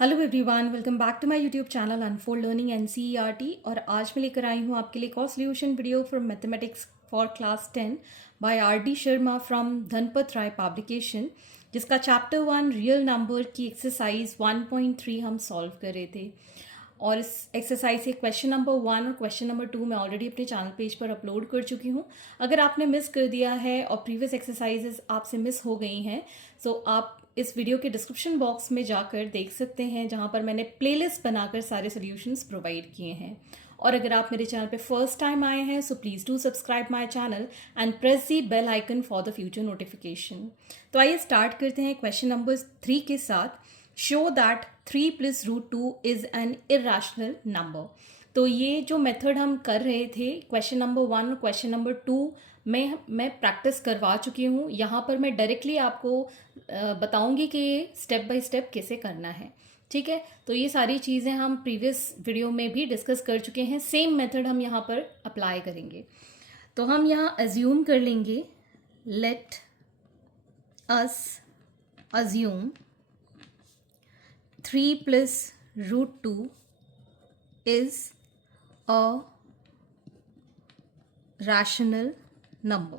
Hello everyone, welcome back to my YouTube channel Unfold Learning NCERT. और आज मैं लेकर आई हूँ आपके लिए एक और solution video from mathematics for class 10 by R D. Sharma from Dhanpat Rai publication, जिसका चैप्टर 1 रियल नंबर की एक्सरसाइज 1.3 हम सॉल्व कर रहे थे। और इस एक्सरसाइज से क्वेश्चन नंबर 1 और क्वेश्चन नंबर 2 मैं ऑलरेडी अपने चैनल पेज पर अपलोड कर चुकी हूँ। अगर आपने मिस कर दिया है और प्रीवियस एक्सरसाइजेस आपसे मिस हो गई हैं, तो आप इस वीडियो के डिस्क्रिप्शन बॉक्स में जाकर देख सकते हैं, जहाँ पर मैंने प्लेलिस्ट बनाकर सारे सॉल्यूशंस प्रोवाइड किए हैं। और अगर आप मेरे चैनल पे फर्स्ट टाइम आए हैं, so please do subscribe my channel and press the bell icon for the future notification. तो आइए स्टार्ट करते हैं क्वेश्चन नंबर 3 के साथ। Show that 3 + √2 is an irrational number. तो ये जो मेथड हम कर रहे थे, क्वेश्चन नंबर 1 और क्वेश्चन नंबर 2 में मैं प्रैक्टिस करवा चुकी हूँ। यहाँ पर मैं डायरेक्टली आपको बताऊंगी कि ये स्टेप बाय स्टेप कैसे करना है। ठीक है, तो ये सारी चीज़ें हम प्रीवियस वीडियो में भी डिस्कस कर चुके हैं। सेम मेथड हम यहाँ पर अप्लाई करेंगे। तो हम यहाँ अज्यूम कर लेंगे, late us assume 3 + √2 is a rational number।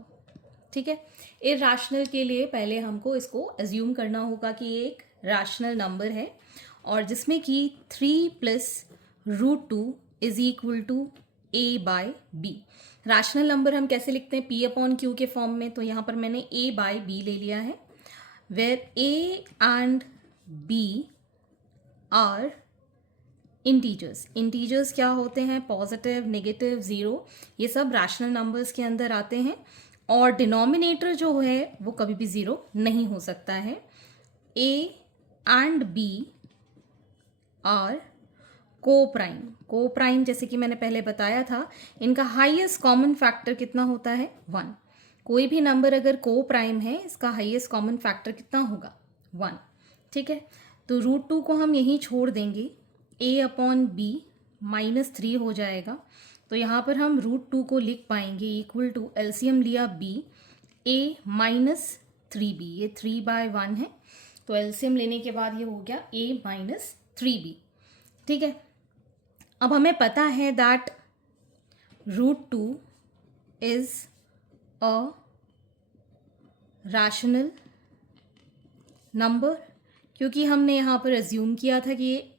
ठीक है, इरेशनल के लिए पहले हमको इसको अज्यूम करना होगा कि ये एक रैशनल नंबर है, और जिसमें कि 3 + √2 is equal to a/b। Rational number हम कैसे लिखते हैं? p/q के फॉर्म में। तो यहाँ पर मैंने a/b ले लिया है, where a and b are integers. Integers क्या होते हैं? पॉजिटिव, नेगेटिव, ज़ीरो, ये सब रैशनल नंबर्स के अंदर आते हैं। और डिनोमिनेटर जो है वो कभी भी ज़ीरो नहीं हो सकता है। ए एंड बी आर को प्राइम जैसे कि मैंने पहले बताया था, इनका हाईएस्ट कॉमन फैक्टर कितना होता है? 1। कोई भी नंबर अगर को प्राइम है, इसका हाईएस्ट कॉमन फैक्टर कितना होगा? 1। ठीक है, तो √2 को हम यहीं छोड़ देंगे, a/b -3 हो जाएगा। तो यहाँ पर हम √2 को लिख पाएंगे इक्वल टू, एलसीएम लिया b, a -3b, ये 3/1 है, तो एलसीएम लेने के बाद ये हो गया a -3b। ठीक है, अब हमें पता है that √2 is a rational number, क्योंकि हमने यहाँ पर एज्यूम किया था कि ये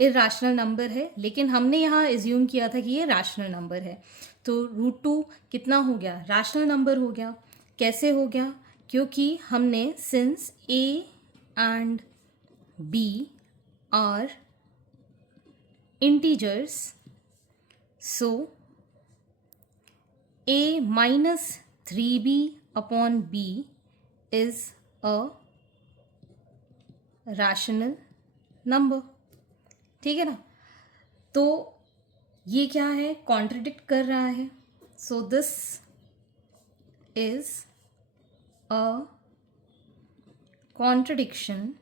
इरेशनल नंबर है, लेकिन हमने यहाँ एज्यूम किया था कि ये रैशनल नंबर है। तो √2 कितना हो गया? रैशनल नंबर हो गया। कैसे हो गया? क्योंकि हमने since a and b are integers, so a -3b/b is a rational number. ठीक है ना? तो ये क्या है? कॉन्ट्रडिक्ट कर रहा है। So this is a contradiction.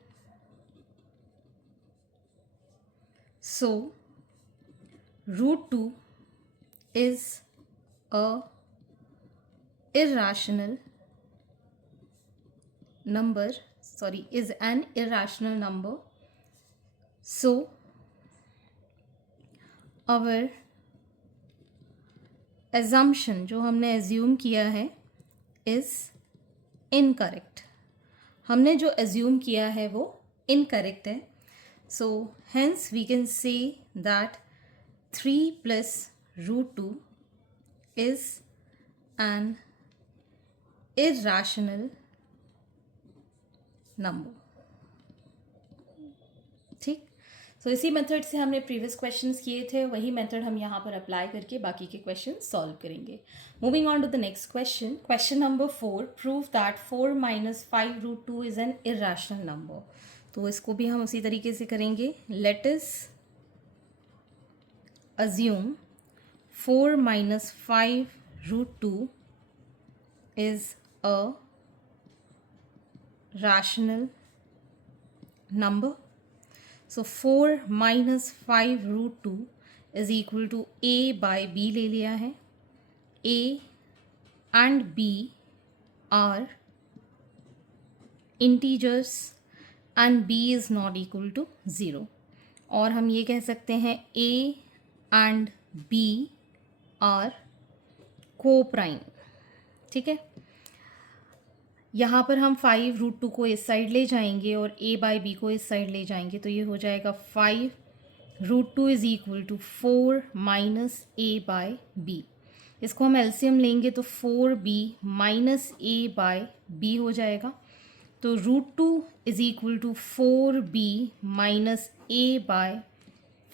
So √2 is a irrational number, is an irrational number. So our assumption जो हमने assume किया है is incorrect। हमने जो assume किया है वो incorrect है। So hence we can say that 3 + √2 is an irrational number. ठीक, सो इसी मेथड से हमने प्रीवियस क्वेश्चंस किए थे, वही मेथड हम यहाँ पर अप्लाई करके बाकी के क्वेश्चन सॉल्व करेंगे। Moving on to the next question, question number 4, prove that 4 - 5√2 is an irrational number. तो इसको भी हम उसी तरीके से करेंगे। Let us assume 4 - 5√2 is a rational number। So 4 - 5√2 is equal to a/b ले लिया है। a and b are integers and b is not equal to 0। और हम ये कह सकते हैं a and b are coprime. ठीक है, यहाँ पर हम 5√2 को इस साइड ले जाएंगे और a बाई बी को इस साइड ले जाएंगे, तो ये हो जाएगा 5√2 is equal to 4 minus a by b. इसको हम एलसीएम लेंगे तो 4b minus a by B हो जाएगा। तो √2 is equal to 4b minus a by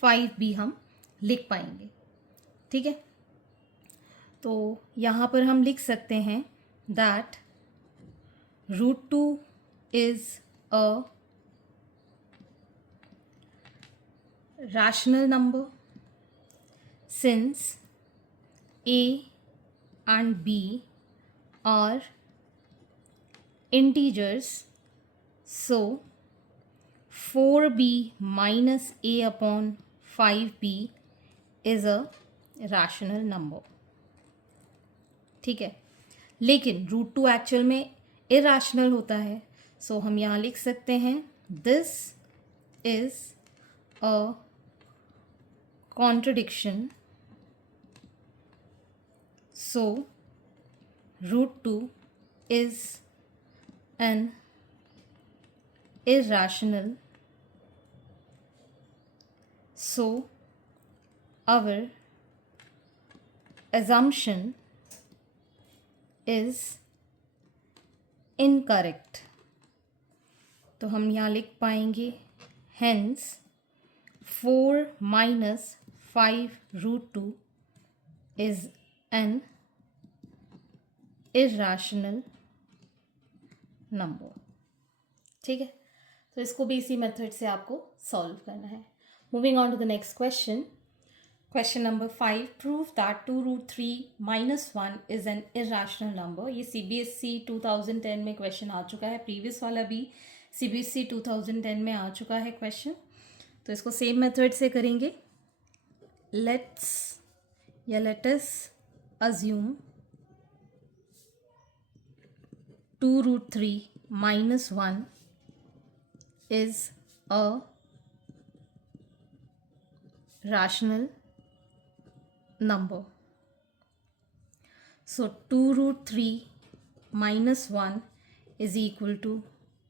5b हम लिख पाएंगे। ठीक है, तो यहाँ पर हम लिख सकते हैं that √2 is a rational number since a and b are integers, so 4b minus a upon 5b is a rational number। ठीक है, लेकिन √2 एक्चुअल में इरेशनल होता है, सो हम यहाँ लिख सकते हैं this is a contradiction, so √2 is N irrational, so our assumption is incorrect। तो हम यहाँ लिख पाएंगे hence 4 minus 5√2 is an irrational number। ठीक है, तो इसको भी इसी मेथड से आपको सॉल्व करना है। Moving on to the next question, question number 5, prove that 2√3 minus 1 is an irrational number. ये CBSE 2010 में क्वेश्चन आ चुका है, प्रीवियस वाला भी CBSE 2010 में आ चुका है क्वेश्चन। तो इसको सेम मेथड से करेंगे। Let us assume 2√3 minus 1 is a rational number. So 2√3 minus 1 is equal to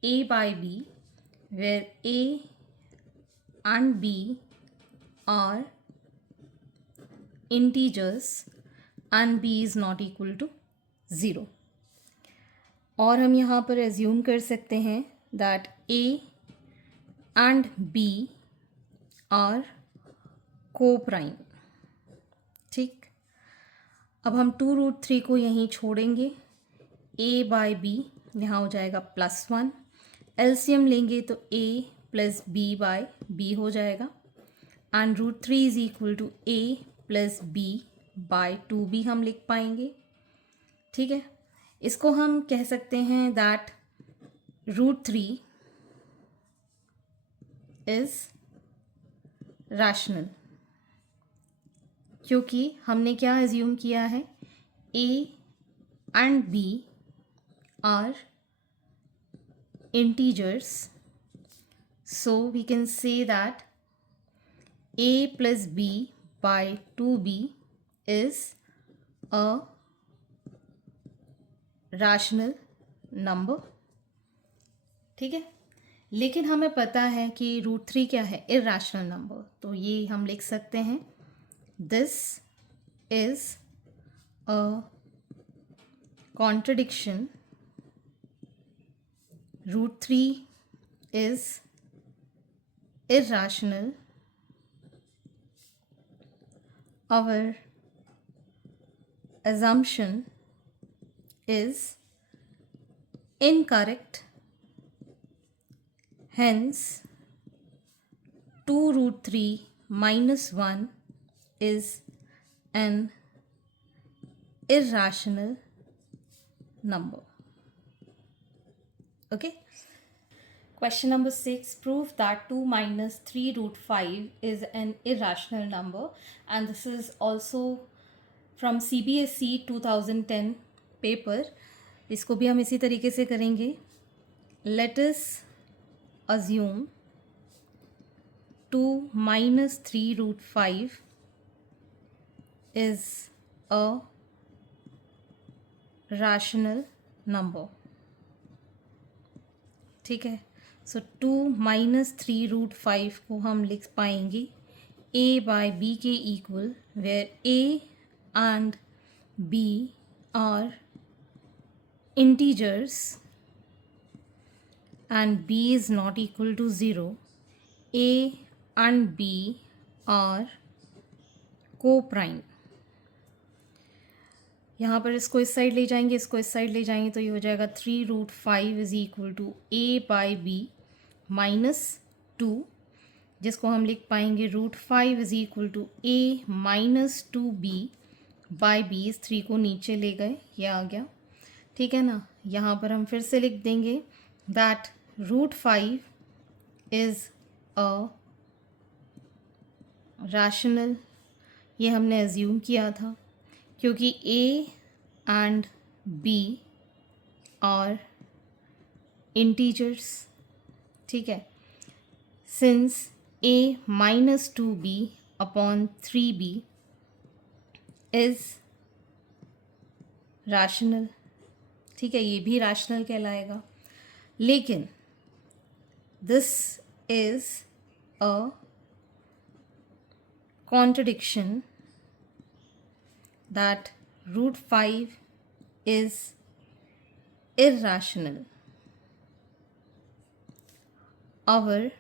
a by b, where a and b are integers and b is not equal to 0। और हम यहाँ पर assume कर सकते हैं that a and b are coprime. ठीक, अब हम 2√3 को यहीं छोड़ेंगे, a बाई बी यहाँ हो जाएगा +1, एलसीएम लेंगे तो a plus b by b हो जाएगा, and √3 is equal to a plus b by 2b हम लिख पाएंगे। ठीक है, इसको हम कह सकते हैं दैट √3 इज रैशनल, क्योंकि हमने क्या एज्यूम किया है, a and b are integers, so we can say that a plus b by 2b is a rational number. ठीक है, लेकिन हमें पता है कि √3 क्या है, इरेशनल नंबर। तो ये हम लिख सकते हैं this is a contradiction, √3 is irrational, our assumption is incorrect, hence 2√3 minus 1 is an irrational number। Okay, question number 6, prove that 2 minus 3√5 is an irrational number, and this is also from CBSE 2010 paper. इसको भी हम इसी तरीके से करेंगे। Let us assume 2 minus 3 root 5 is a rational number. ठीक है, so 2 minus 3 root 5 को हम लिख पाएंगे a बाय b के इक्वल, where a and b are integers and b is not equal to 0. a and b are co-prime. यहाँ पर इसको इस साइड ले जाएंगे, इसको इस साइड ले जाएंगे, तो ये हो जाएगा 3 root 5 is equal to a by b minus 2, जिसको हम लिख पाएंगे root 5 is equal to a minus 2b by b. इस 3 को नीचे ले गए, ये आ गया. ठीक है ना. यहाँ पर हम फिर से लिख देंगे that root 5 is a rational. ये हमने एज्यूम किया था क्योंकि a and b are integers. ठीक है. Since a minus 2b upon 3b is rational. ठीक है, ये भी रैशनल कहलाएगा. लेकिन this is a contradiction that root 5 is irrational. Our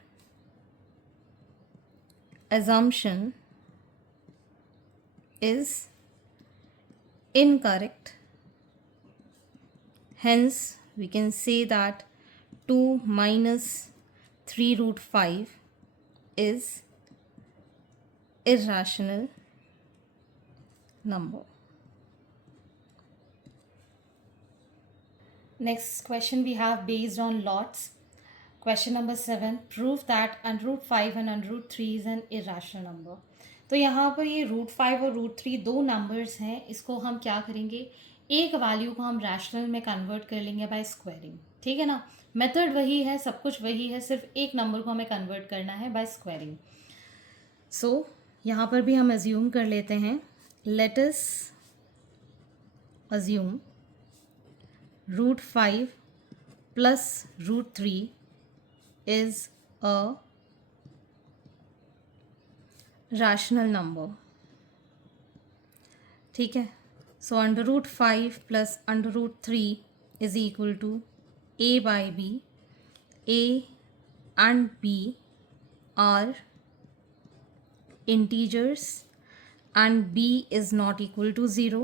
assumption is incorrect. Hence, we can say that 2 minus 3 root 5 is irrational number. Next question we have based on lots. Question number 7. Prove that under root 5 and under root 3 is an irrational number. तो यहाँ पर ये root 5 और root 3 दो numbers हैं. इसको हम क्या करेंगे, एक वैल्यू को हम रैशनल में कन्वर्ट कर लेंगे बाय स्क्वायरिंग. ठीक है ना. मेथड वही है, सब कुछ वही है, सिर्फ एक नंबर को हमें कन्वर्ट करना है बाय स्क्वायरिंग. सो यहाँ पर भी हम अज्यूम कर लेते हैं. Let us assume root 5 plus root 3 is a rational number. ठीक है. So under root 5 plus under root 3 is equal to a by b. a and b are integers and b is not equal to 0.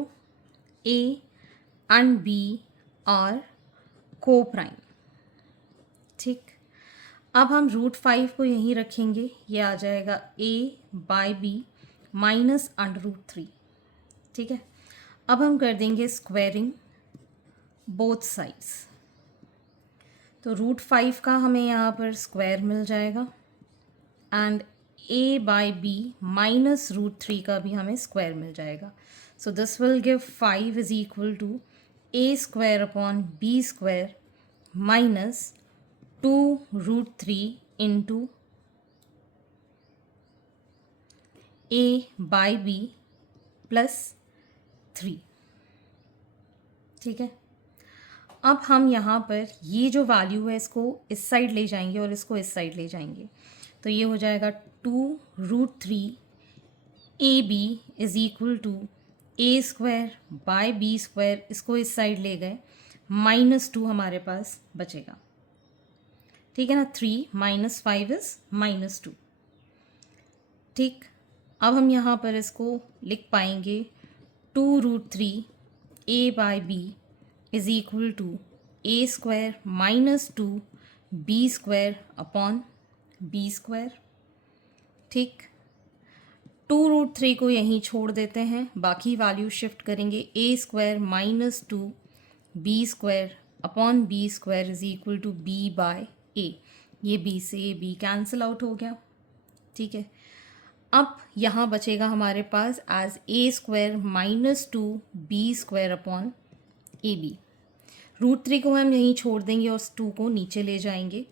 a and b are co-prime. ठीक. अब हम root 5 को यहीं रखेंगे, ये आ जाएगा a by b minus under root 3. ठीक है. अब हम कर देंगे स्क्वायरिंग बोथ साइड्स. तो रूट 5 का हमें यहाँ पर स्क्वायर मिल जाएगा and a by b minus root 3 का भी हमें स्क्वायर मिल जाएगा. So this will give 5 is equal to a square upon b square minus 2 root 3 into a by b plus 3. ठीक है. अब हम यहाँ पर ये जो वैल्यू है इसको इस साइड ले जाएंगे और इसको इस साइड ले जाएंगे, तो ये हो जाएगा 2 root 3 a b is equal to a square by b square. इसको इस साइड ले गए, माइनस 2 हमारे पास बचेगा. ठीक है ना. 3 माइनस 5 इज माइनस 2. ठीक. अब हम यहाँ पर इसको लिख पाएंगे 2 root 3 a by b is equal to a square minus 2 b square upon b square. ठीक. 2 रूट 3 को यहीं छोड़ देते हैं, बाकी वैल्यू शिफ्ट करेंगे. A square minus 2 b square upon b square is equal to b by a. ये b से ए बी कैंसिल आउट हो गया. ठीक है. अब यहाँ बचेगा हमारे पास as a square minus 2 b square upon a b. Root 3 को हम यहीं छोड़ देंगे और 2 को नीचे ले जाएंगे.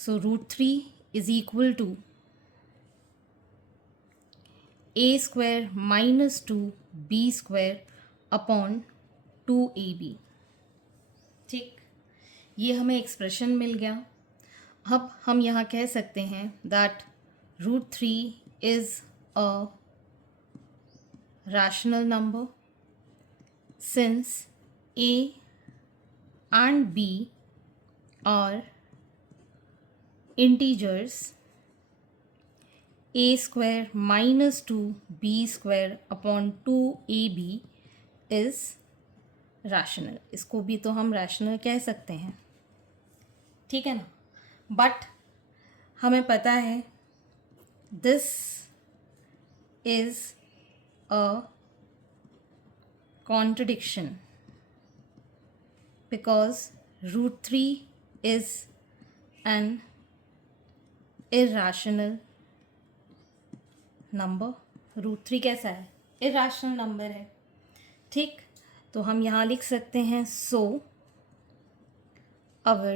So root 3 is equal to a square minus 2b square upon 2ab. ठीक, ये हमें एक्सप्रेशन मिल गया. अब हम यहाँ कह सकते हैं that root 3 is a rational number since a and b are integers. a square minus 2b square upon 2ab is rational. इसको भी तो हम rational कह सकते हैं, ठीक है ना. बट हमें पता है this is a contradiction because root 3 is an irrational number. रूट 3 कैसा है? irrational नंबर है. ठीक, तो हम यहाँ लिख सकते हैं so our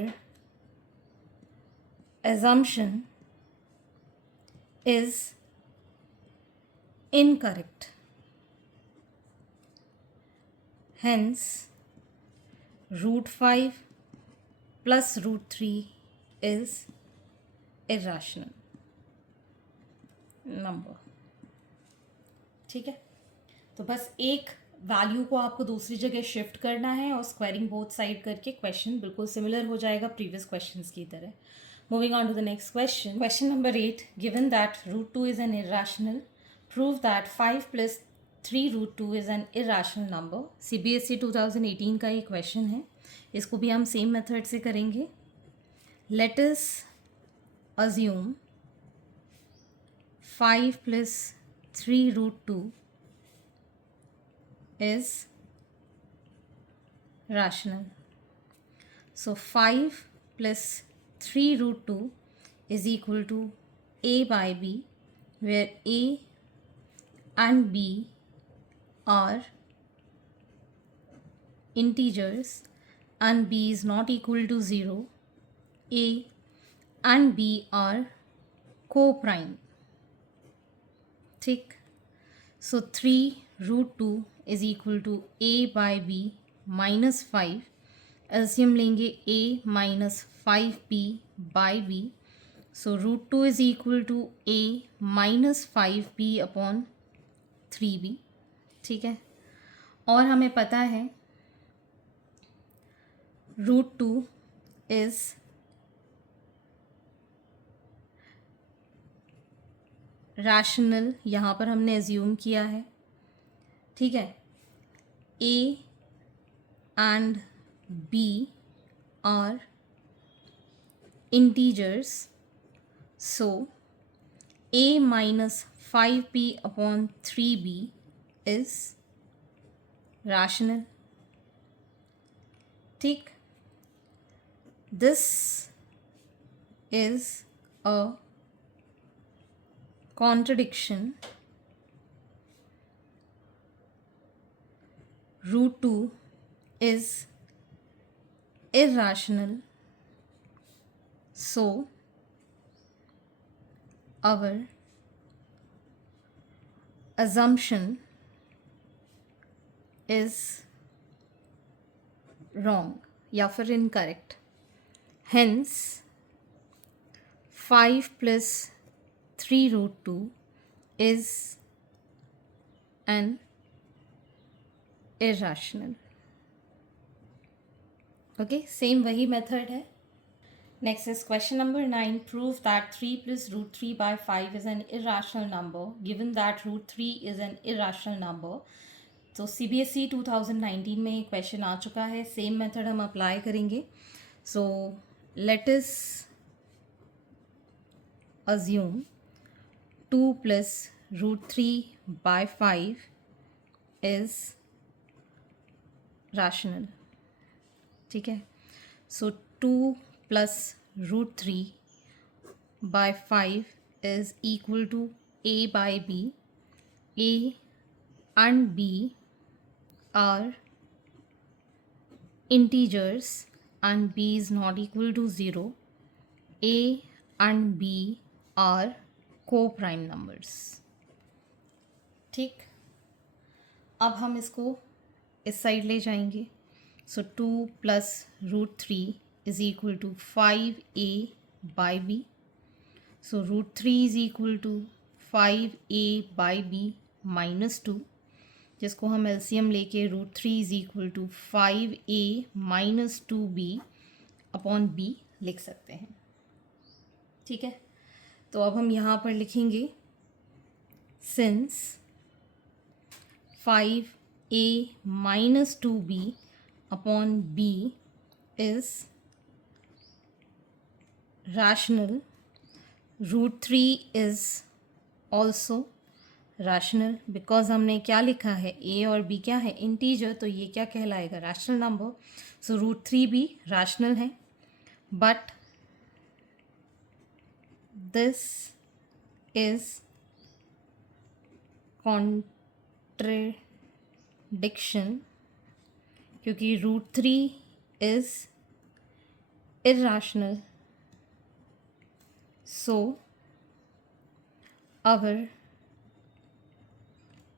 assumption is incorrect. Hence, root 5 plus root 3 is irrational number. ठीक है, तो बस एक वैल्यू को आपको दूसरी जगह शिफ्ट करना है और स्क्वायरिंग बोथ साइड करके क्वेश्चन बिल्कुल सिमिलर हो जाएगा प्रीवियस क्वेश्चंस की तरह. Moving on to the next question. Question number 8. Given that root 2 is an irrational, prove that 5 plus 3 root 2 is an irrational number. CBSE 2018 का ये क्वेश्चन है. इसको भी हम सेम मेथड से करेंगे. Let us assume 5 plus 3 root 2 is rational. So 5 plus 3 root 2 is equal to a by b, where a and b are integers and b is not equal to 0. A and b are co-prime. ठीक, so 3 root 2 is equal to a by b minus 5. LCM लेंगे a minus 5b by b. So root 2 is equal to a minus 5b upon 3b. ठीक है, और हमें पता है root 2 is rational. यहाँ पर हमने एज्यूम किया है, ठीक है. a and b are integers, so a minus 5b upon 3b is rational. ठीक, this is a contradiction. Root 2 is irrational, so our assumption is wrong या फिर incorrect. Hence 5 plus 3 root 2 is an irrational. Okay, same वही method है. Next is question number 9. Prove that 3 plus root 3 by 5 is an irrational number given that root 3 is an irrational number. तो CBSE 2019 में question आ चुका है. Same method हम apply करेंगे. So let us assume 2 plus root 3 by 5 is rational. ठीक है, so 2 plus root 3 by 5 is equal to a by b. a and b are integers and b is not equal to 0. A and B are co-prime numbers. ठीक, अब हम इसको इस side ले जाएंगे. So 2 plus root 3 is equal to 5A by B. So root 3 is equal to 5A by B minus 2, जिसको हम LCM लेके root 3 is equal to 5A minus 2B upon B लिख सकते हैं. ठीक है, तो अब हम यहाँ पर लिखेंगे since 5A minus 2B upon B is rational, root 3 is also rational. Because हमने क्या लिखा है, ए और बी क्या है, इंटीजर, तो ये क्या कहलाएगा, रैशनल नंबर. सो रूट 3 भी रैशनल है. बट दिस इज कॉन्ट्रडिक्शन, क्योंकि root 3 is irrational. So our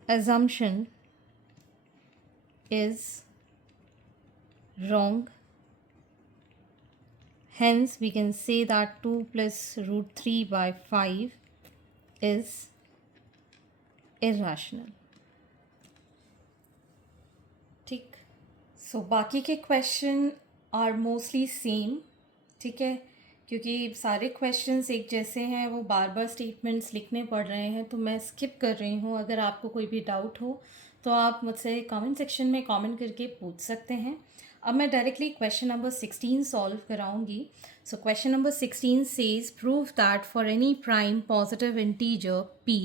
assumption is wrong. Hence we can say that 2 plus root 3 by 5 is irrational. ठीक, सो बाकी के क्वेश्चन आर मोस्टली सेम. ठीक है, क्योंकि सारे क्वेश्चंस एक जैसे हैं, वो बार बार स्टेटमेंट्स लिखने पड़ रहे हैं, तो मैं स्किप कर रही हूँ. अगर आपको कोई भी डाउट हो तो आप मुझसे कमेंट सेक्शन में कमेंट करके पूछ सकते हैं. अब मैं डायरेक्टली क्वेश्चन नंबर 16 सॉल्व कराऊंगी. So question number 16 says prove that for any prime positive integer p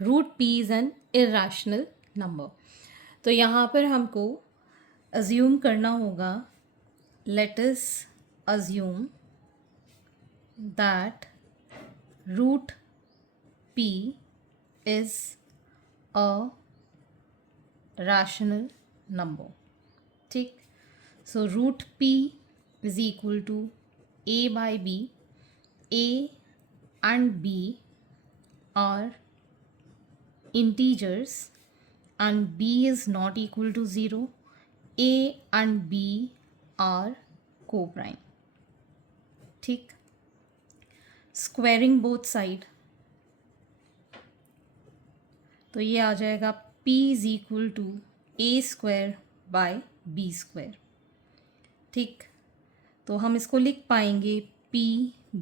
root p is an irrational number. तो यहाँ पर हमको अज्यूम करना होगा, let us assume that root p is a rational number. ठीक, so root p is equal to a by b. A and b are integers and b is not equal to 0. A and b are co-prime. ठीक, squaring both side, तो ये आ जाएगा p is equal to a square by b square. ठीक, तो हम इसको लिख पाएंगे p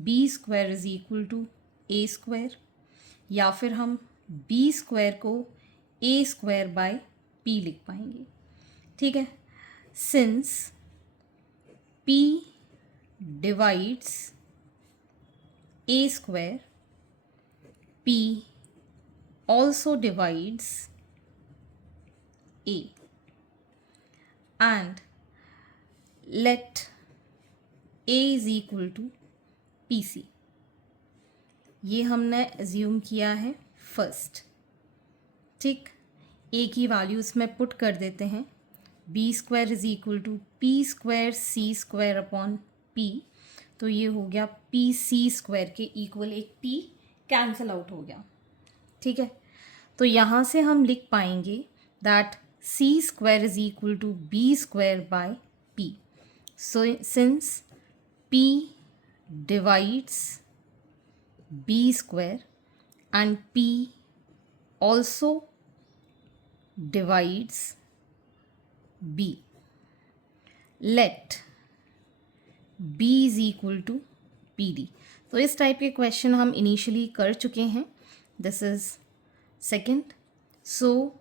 b square is equal to a square, या फिर हम b स्क्वायर को ए स्क्वायर बाय p लिख पाएंगे. ठीक है, since p divides a square, p also divides a, and let a is equal to pc. ये हमने assume किया है फर्स्ट. ठीक, a की वैल्यूज़ में पुट कर देते हैं. b square is equal to p square c square upon p, तो ये हो गया पी सी स्क्वायर के इक्वल, एक p कैंसिल आउट हो गया. ठीक है, तो यहाँ से हम लिख पाएंगे that c square is equal to b square by p. So since p divides b square and p also divides b, let b is equal to p d. तो इस टाइप के क्वेश्चन हम इनिशियली कर चुके हैं. This is second. So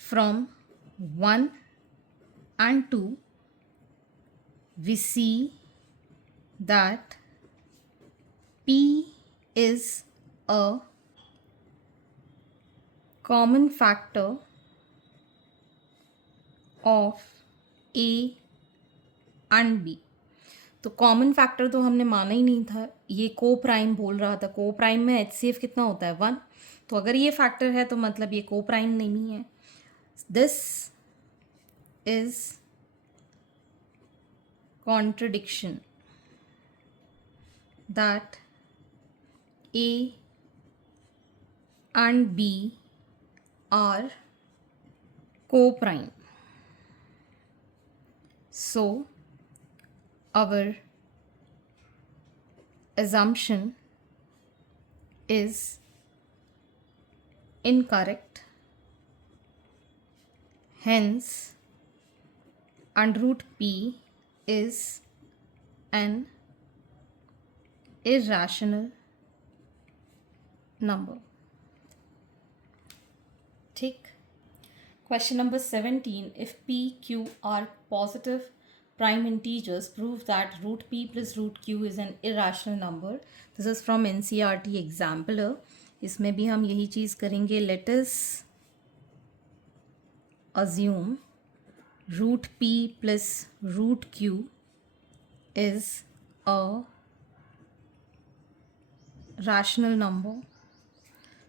from 1 and 2 we see that p is a common factor of a and b. तो common factor तो हमने माना ही नहीं था, ये को प्राइम बोल रहा था. को प्राइम में HCF कितना होता है, 1. तो अगर ये फैक्टर है तो मतलब ये को प्राइम नहीं है. This is contradiction. that A and B are co-prime. So our assumption is incorrect. Hence under root P is an irrational number. ठीक. Question number 17. If P, Q are positive prime integers, prove that root P plus root Q is an irrational number. This is from NCERT Examiner. इसमें भी हम यही चीज़ करेंगे. Let us assume root P plus root Q is a rational number.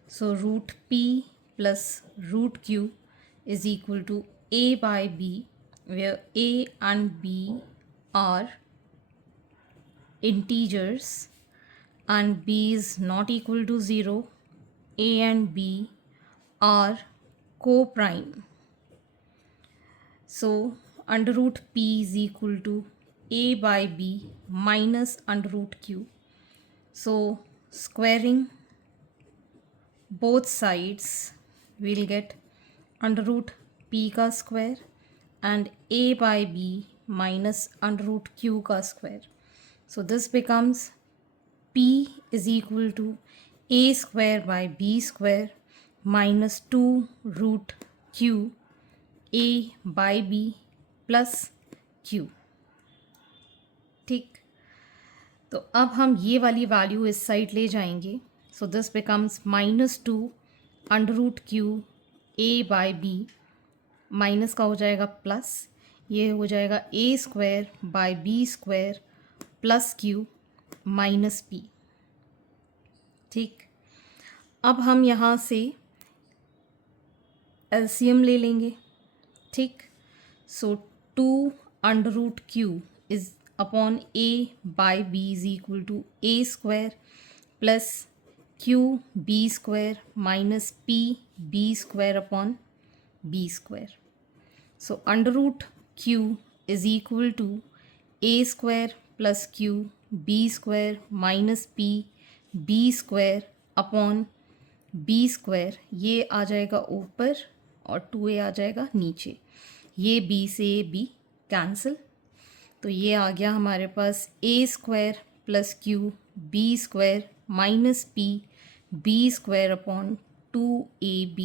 So root P plus root Q is equal to A by B, where A and B are integers and B is not equal to 0. A and B are co-prime. So under root P is equal to A by B minus under root Q. So squaring both sides, we'll get under root P का square and A by B minus under root Q का square. So this becomes P is equal to A square by B square minus 2 root Q A by B plus Q. ठीक. तो अब हम ये वाली value इस side ले जाएंगे. So this becomes minus 2 under root Q A by B, minus का हो जाएगा प्लस, ये हो जाएगा A square by B square plus Q minus P. ठीक. अब हम यहाँ से एलसीएम ले लेंगे. ठीक. So 2 under root Q is upon A by B is equal to A square plus Q B square minus P B square upon B square. So under root Q is equal to A square plus Q B square minus P B square upon B square. ये आ जाएगा ऊपर और 2A आ जाएगा नीचे. ये B से B cancel. तो ये आ गया हमारे पास A square plus Q B square minus P B square upon 2AB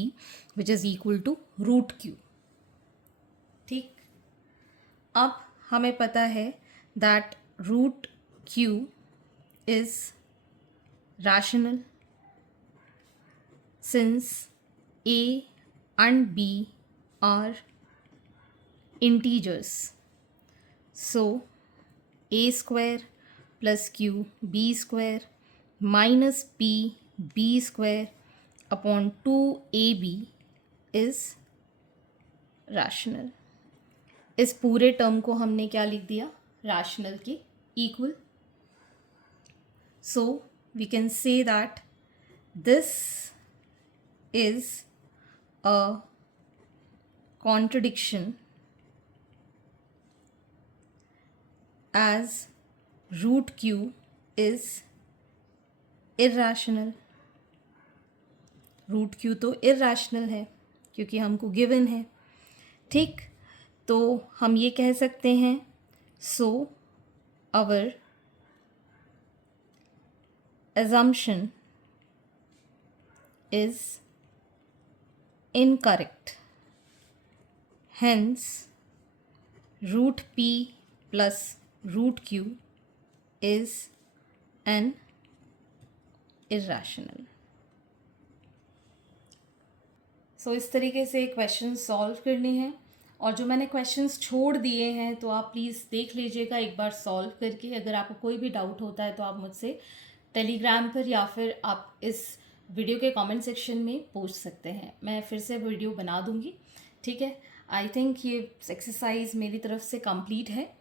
which is equal to root Q. ठीक. अब हमें पता है that root Q is rational since A and B are integers. So A square plus Q B square minus P B square upon 2AB is rational. इस पूरे term को हमने क्या लिख दिया? रैशनल के equal. So we can say that this is a contradiction as root Q is irrational. Root Q तो irrational है क्योंकि हमको गिवन है. ठीक. तो हम ये कह सकते हैं so our assumption is incorrect. Hence root P plus root Q is an irrational. सो इस तरीके से क्वेश्चन सॉल्व करने हैं और जो मैंने क्वेश्चंस छोड़ दिए हैं तो आप प्लीज़ देख लीजिएगा एक बार सॉल्व करके. अगर आपको कोई भी डाउट होता है तो आप मुझसे टेलीग्राम पर या फिर आप इस वीडियो के कमेंट सेक्शन में पूछ सकते हैं. मैं फिर से वीडियो बना दूंगी. ठीक है. आई थिंक ये एक्सरसाइज मेरी तरफ से कंप्लीट है.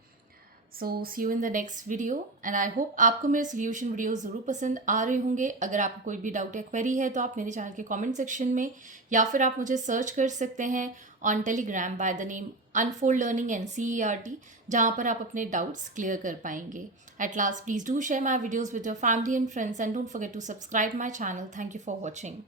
So see you in the next video and I hope आपको मेरे सोल्यूशन वीडियो ज़रूर पसंद आ रहे होंगे। अगर आपको कोई भी डाउट या क्वेरी है तो आप मेरे चैनल के कमेंट सेक्शन में या फिर आप मुझे सर्च कर सकते हैं on Telegram by the name Unfold Learning NCERT, जहाँ पर आप अपने डाउट्स क्लियर कर पाएंगे। At last please do share my videos with your family and friends and don't forget to subscribe my channel. Thank you for watching.